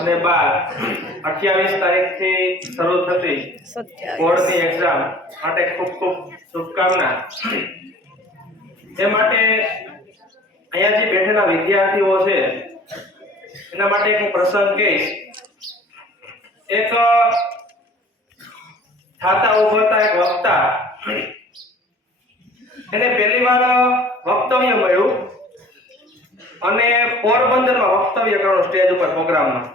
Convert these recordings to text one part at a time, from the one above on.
અને બાર અઠ્યાવીસ તારીખથી શરૂ થતી બોર્ડની એક્ઝામ માટે ખૂબ ખૂબ શુભકામના. એ માટે અહીંયા જે બેઠેલા વિદ્યાર્થીઓ છે એના માટે હું પ્રસંગ કહીશ. એક થાતા ઉભરતા એક વક્તા. એને પહેલી વાર વક્તવ્ય મળ્યું અને પોરબંદરમાં વક્તવ્ય કરવાનો સ્ટેજ ઉપર પ્રોગ્રામમાં.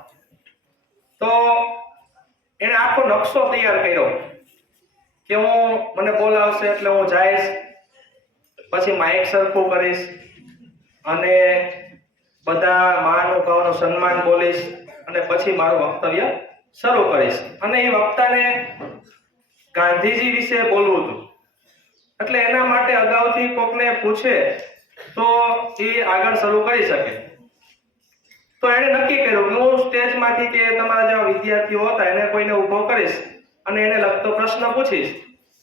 તો એણે આખો નકશો તૈયાર કર્યો કે હું મને બોલાવશે એટલે હું જઈશ, પછી માઇક સરખું કરીશ અને બધા મહાનુભાવોનું સન્માન બોલીશ અને પછી મારું વક્તવ્ય શરૂ કરીશ. અને એ વક્તાને ગાંધીજી વિશે બોલવું હતું. એટલે એના માટે અગાઉથી કોકને પૂછે તો એ આગળ શરૂ કરી શકે. તો એણે નક્કી કર્યું કે હું સ્ટેજમાંથી કે તમારા જેવા વિદ્યાર્થીઓ હતા, એને કોઈને ઊભો કરીશ અને એને લગતો પ્રશ્ન પૂછીશ.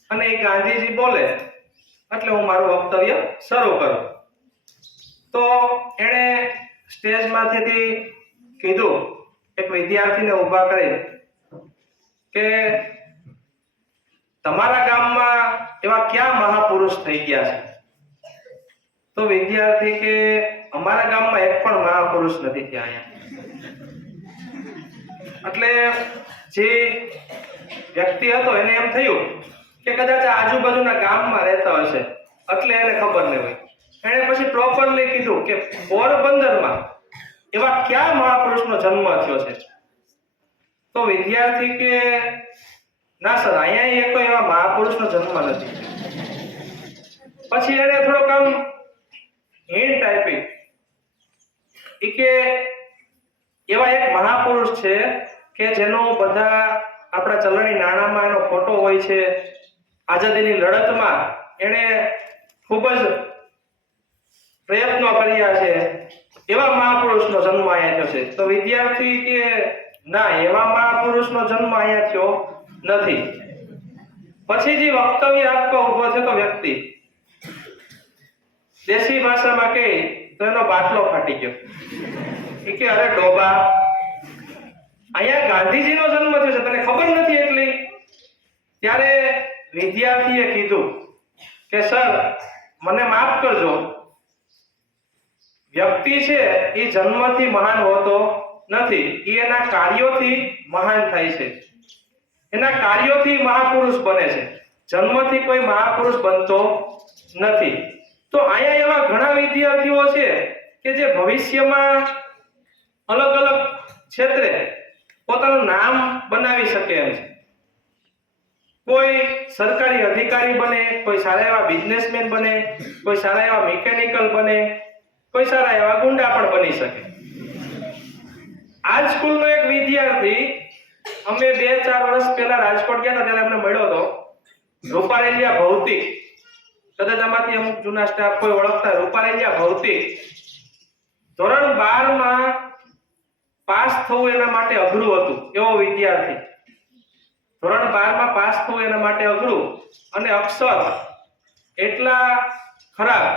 અને એ ગાંધીજી બોલે, એટલે હું મારું વક્તવ્ય શરૂ કરું. તો એણે સ્ટેજમાંથી કીધું, એક વિદ્યાર્થીને ઊભા કરી કે, તમારા ગામમાં એવા કયા મહાપુરુષ થઈ ગયા છે? તો વિદ્યાર્થી કે અમારા ગામમાં એક પણ મહાપુરુષ નથી થયા અહીંયા. એટલે જે વ્યક્તિ હતો એને એમ થયું કે કદાચ આજુબાજુના ગામમાં રહેતા હશે. એટલે એને ખબર નહીં હોય. એણે પછી પ્રોપરલી કીધું કે પોરબંદરમાં એવા કયા મહાપુરુષનો જન્મ થયો છે? તો વિદ્યાર્થી કે, ના સર, અહીંયા એક એવા મહાપુરુષનો જન્મ નથી પછી એને થોડોક આમ હિન્ટ આપી. ઈ કે એવા એક મહાપુરુષ છે કે જેનો બધા આપણા ચલણી નાણામાં એનો ફોટો હોય છે. આઝાદીની લડતમાં એણે ખૂબ જ પ્રયત્નો કર્યા છે. એવા મહાપુરુષનો જન્મ અહીંયા થયો છે. તો વિદ્યાર્થી કે ના, એવા મહાપુરુષનો જન્મ અહીંયા થયો નથી. પછી જે વક્તવ્ય આપવા ઊભો છે તો વ્યક્તિ. દેશી ભાષામાં કહે તો એનો બાટલો ફાટી ગયો. એ કે, અરે ડોબા, અહીંયા ગાંધીજીનો જન્મ થયો છે, તને ખબર નથી એટલી? ત્યારે વિદ્યાર્થીએ કીધું કે, સર, મને માફ કરજો. વ્યક્તિ છે, એ જન્મથી મહાન હોતો નથી. એ એના કાર્યોથી મહાન થાય છે. એના કાર્યોથી મહાપુરુષ બને છે. જન્મથી કોઈ મહાપુરુષ બનતો નથી. તો અહીંયા એવા ઘણા વિદ્યાર્થીઓ છે કે જે ભવિષ્યમાં અલગ અલગ ક્ષેત્રે પોતાનું નામ બનાવી શકે એમ છે. કોઈ સરકારી અધિકારી બને, કોઈ સારા એવા બિઝનેસમેન બને, કોઈ સારા એવા મિકેનિકલ બને, કોઈ સારા એવા ગુંડા પણ બની શકે. આ સ્કૂલનો એક વિદ્યાર્થી અમે બે ચાર વર્ષ પહેલા રાજકોટ ગયા હતા, ત્યારે અમને મળ્યો હતો. રૂપારેલિયા ભૌતિક કદાચ આમાંથી અમુક જૂના સ્ટાફ કોઈ ઓળખતા. રૂપારેલિયા ભૌતિક. ધોરણ બારમાં પાસ થવું એના માટે અઘરું હતું, એવો વિદ્યાર્થી. ધોરણ બારમાં પાસ થવું એના માટે અઘરું અને અક્ષર એટલા ખરાબ.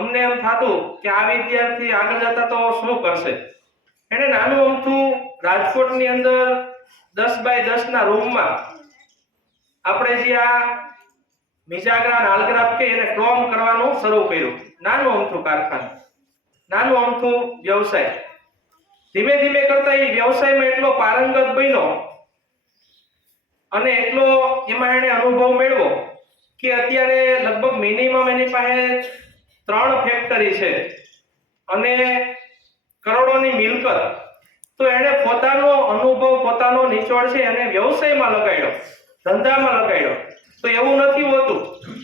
અમને એમ થતું કે આ વિદ્યાર્થી આગળ જતા તો શું કરશે? એને નાનું અમથું રાજકોટની અંદર દસ બાય દસ ના રૂમમાં આપણે જે આ મિજાગરા નાલગ્રાફ કે એને ક્રોમ કરવાનું શરૂ કર્યું. નાનું અમથું કારખાનું. નાનું અમથું વ્યવસાય. ધીમે ધીમે કરતા એ વ્યવસાયમાં એટલો પારંગત બન્યો અને એટલો એમાં એને અનુભવ મેળવો કે અત્યારે લગભગ મિનિમમ એની પાસે ત્રણ ફેક્ટરી છે અને કરોડોની મિલકત. તો એણે પોતાનો અનુભવ, પોતાનો નિચોડ છે એને વ્યવસાયમાં લગાડ્યો, ધંધામાં લગાડ્યો. તો એવું નથી હોતું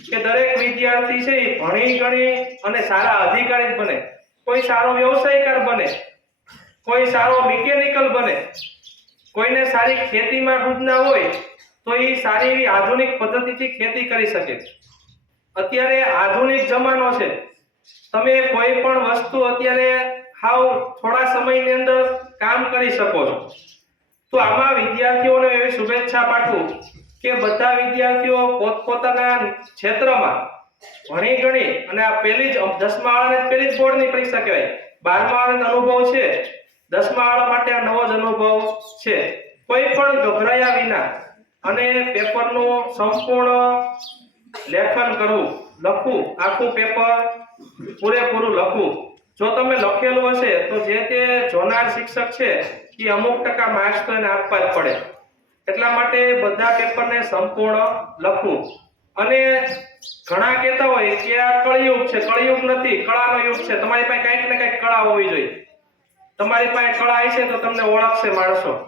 કે દરેક વિદ્યાર્થી છે એ ભણી, ગણી અને સારા અધિકારી બને. કોઈ સારો વ્યવસાયકાર બને, કોઈ સારો મિકેનિકલ બને, કોઈને સારી ખેતીમાં સૂચના હોય તો એ સારી એવી આધુનિક પદ્ધતિથી ખેતી કરી શકે. અત્યારે આધુનિક જમાનો છે. તમે કોઈ પણ વસ્તુ અત્યારે હાવ થોડા સમયની અંદર કામ કરી શકો છો. તો આમાં વિદ્યાર્થીઓને એવી શુભેચ્છા પાઠવું કે બધા વિદ્યાર્થીઓ પોતપોતાના ક્ષેત્રમાં ભણી ગણી અને આ પહેલી જ દસમા વાળાને પહેલી જ બોર્ડની પરીક્ષા કહેવાય. બારમા વાળાને અનુભવ છે. દસમા વાળા માટે આ નવો જ અનુભવ છે. કોઈ પણ ગભરાયા વિના અને પેપરનું સંપૂર્ણ લેખન કરવું, લખવું, આખું પેપર પૂરેપૂરું લખવું. જો તમે લખેલું હશે તો જે તે જોનાર શિક્ષક છે એ અમુક ટકા માર્ક્સ તો એને આપવા જ પડે. એટલા માટે બધા પેપરને સંપૂર્ણ લખવું. અને ઘણા કહેતા હોય કે આ કળિયુગ છે, કળિયુગ નથી, કળાનો યુગ છે. તમારી પાસે કંઈક ને કંઈક કળા હોવી જોઈએ. તમારી પાસે કળા હશે તો તમને ઓળખશે માણસો.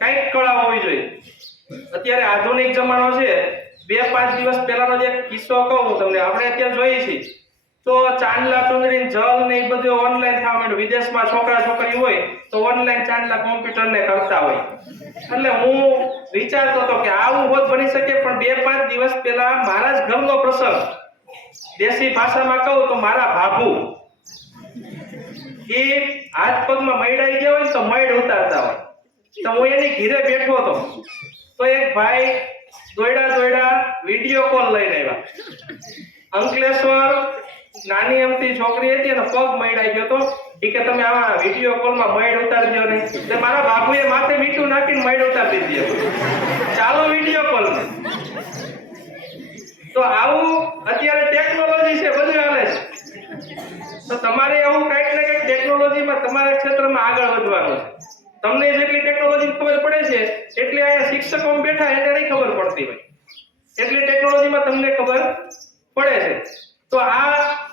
કંઈક કળા હોવી જોઈએ. અત્યારે આધુનિક જમાનો છે. બે પાંચ દિવસ પહેલાનો જે કિસ્સો કહું તમને, આપણે અત્યારે જોઈએ છીએ. તો ચાંદલા ચુંદડી જલ ને એ બધું ઓનલાઈન થવા માંડ્યું. વિદેશમાં છોકરા છોકરી હોય તો ઓનલાઈન ચાંદલા કોમ્પ્યુટર ને કરતા હોય. એટલે હું વિચારતો હતો કે આવું હોત બની શકે, પણ બે પાંચ દિવસ પહેલા મારા જ ઘરનો પ્રસંગ. દેશી ભાષામાં કહું તો મારા ભાભુ. એ હાથ પગમાં મૈડાઈ ગયા હોય તો મૈડ ઉતારતા હોય. તો હું એની ઘીરે બેઠો હતો. તો એક ભાઈ દોયડા દોયડા વીડિયો કોલ લઈને આવ્યા. અંકલેશ્વર નાની અમથી છોકરી હતી અને પગ મૈડાઈ ગયો તો એ કે તમે આવા વીડિયો કોલમાં મૈડ ઉતારી ને. એટલે મારા બાપુએ માથે મીઠું નાખીને મૈડ ઉતારી દીધી ચાલો વીડિયો કોલ તો આવું અત્યારે ટેકનોલોજી છે, બધું હાલે છે. તો તમારે એવું કંઈક ને કંઈક ટેકનોલોજીમાં તમારા ક્ષેત્રમાં આગળ વધવાનું તમને જેટલી ટેકનોલોજી ખબર પડે છે, એટલે અહીંયા શિક્ષકો બેઠા એને નહીં ખબર પડતી હોય. એટલી ટેકનોલોજીમાં તમને ખબર પડે છે. તો આ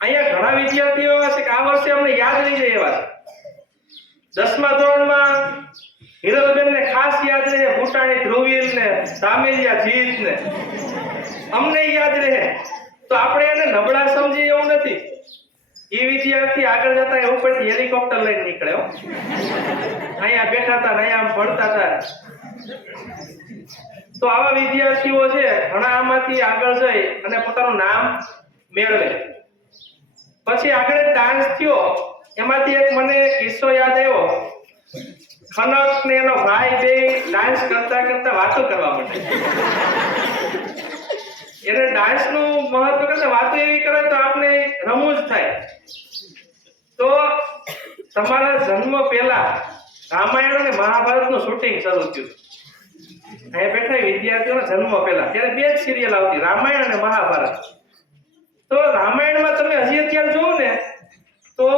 અહીંયા ઘણા વિદ્યાર્થીઓ હશે કે આ વર્ષે અમને યાદ રહી જાય એવા દસમા ધોરણમાં હિરલબેન ને ખાસ યાદ રહે ભૂટાણી ધ્રુવીલ ને સામેલિયા જીત ને અમને યાદ રહે. તો આપણે એને નબળા સમજીએ એવું નથી. એ વિદ્યાર્થી આગળ જતા એ ઉપરથી હેલિકોપ્ટર લઈને નીકળ્યો. અહીંયા બેઠા હતા અહીંયા આમ ભણતા હતા. તો આવા વિદ્યાર્થીઓ છે, ઘણા આમાંથી આગળ જઈ અને પોતાનું નામ મેળવે. પછી આગળ ડાન્સ થયો. એમાંથી એક મને કિસ્સો યાદ આવ્યો. ખનક ને એનો ભાઈ બે ડાન્સ કરતા કરતા વાતો કરવા માંડે. એને ડાન્સનું મહત્વ કરતા વાતો એવી કરે તો આપણે રમૂજ થાય. તો તમારા જન્મ પહેલા રામાયણ અને મહાભારતનું શૂટિંગ શરૂ થયું. અહીંયા બેઠા વિદ્યાર્થીઓના જન્મ પહેલા. ત્યારે બે જ સિરિયલ આવતી, રામાયણ અને મહાભારત. તો રામાયણમાં અત્યારે જોઉં ને, તો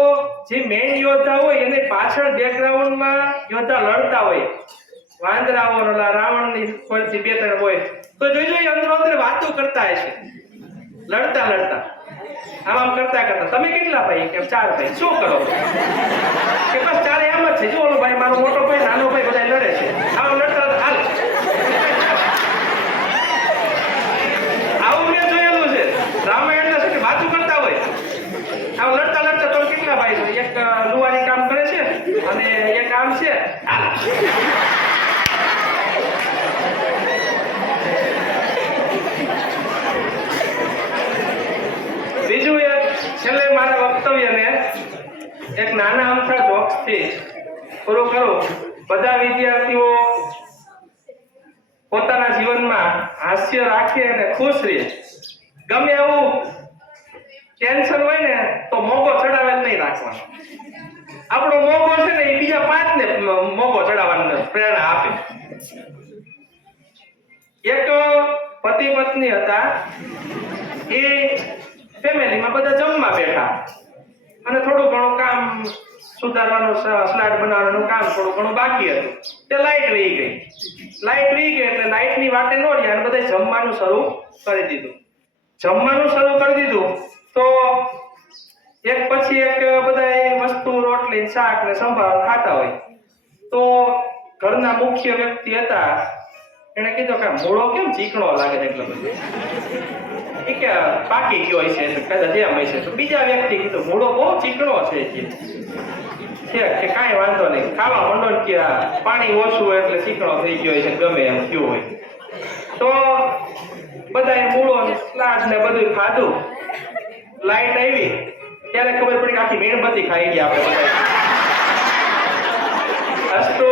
જે મેઇન યોદ્ધા હોય એને પાછળ બેકગ્રાઉન્ડમાં યોદ્ધા લડતા હોય. વાંદરાઓ ઓલા, રાવણની ફરતી બે ત્રણ હોય. તો જોઈજો એ અંદરો અંદર વાતો કરતા હશે. લડતા લડતા. આમ આમ કરતા કરતા. તમે કેટલા ભાઈ? કે ચાર ભાઈ? શું કરો? કે બસ ચાર એમ જ છે. જો ભાઈ, મારો મોટો ભાઈ, નાનો ભાઈ બધા લડે છે આમ લડતા લડતા હાલ આવું મેં જોયેલું છે રામાયણના છે કે વાતું કરતા હોય આમ લડતા લડતા તો કેટલા ભાઈ છે એક અ, લુહારી કામ કરે છે અને એક આમ છે હાલ. બીજું એક, છેલ્લે મારા વક્તવ્યને એક નાના અમથા જોક્સથી પૂરો કરો. બધા વિદ્યાર્થીઓ પોતાના જીવનમાં હાસ્ય રાખે અને ખુશ રહે. ગમે એવું ટેન્શન હોય ને, તો મોગો ચડાવે જ નહીં રાખવાનો. આપણો મોગો છે ને એ બીજા પાંચ ને મોગો ચડાવવાનો પ્રેરણા આપે. એક પતિ પત્ની હતા. એ ફેમિલીમાં બધા જમવા બેઠા. અને થોડું ઘણું કામ સુધારવાનું સ્લાઇડ બનાવવાનું કામ થોડું ઘણું બાકી હતું. તે લાઈટ વહી ગઈ. લાઇટ વહી ગઈ એટલે લાઇટની વાટે નો રહ્યા અને બધા જમવાનું શરૂ કરી દીધું. જમવાનું શરૂ કરી દીધું તો એક પછી એક બધા વસ્તુ રોટલી, શાક ને સંભાળ ખાતા હોય. તો ઘરના મુખ્ય વ્યક્તિ હતા. એને કીધું કે મૂળો કેમ ચીકણો લાગે છે એટલો બધો? કે પાકી ગયો હશે કદાચ એમ હશે. તો બીજા વ્યક્તિ કીધું, મૂળો બહુ ચીકણો છે. કે કાંઈ વાંધો નહીં. ખાવા મંડો ક્યાં પાણી ઓછું હોય એટલે ચીકણો થઈ ગયો છે, ગમે એમ થયું હોય. તો બધા મૂળો ને ને બધું ખાધું. લાઈટ આવી. ત્યારે ખબર પડી કે આખી મીણબત્તી ખાઈ ગયા આપણે. અસ્તુ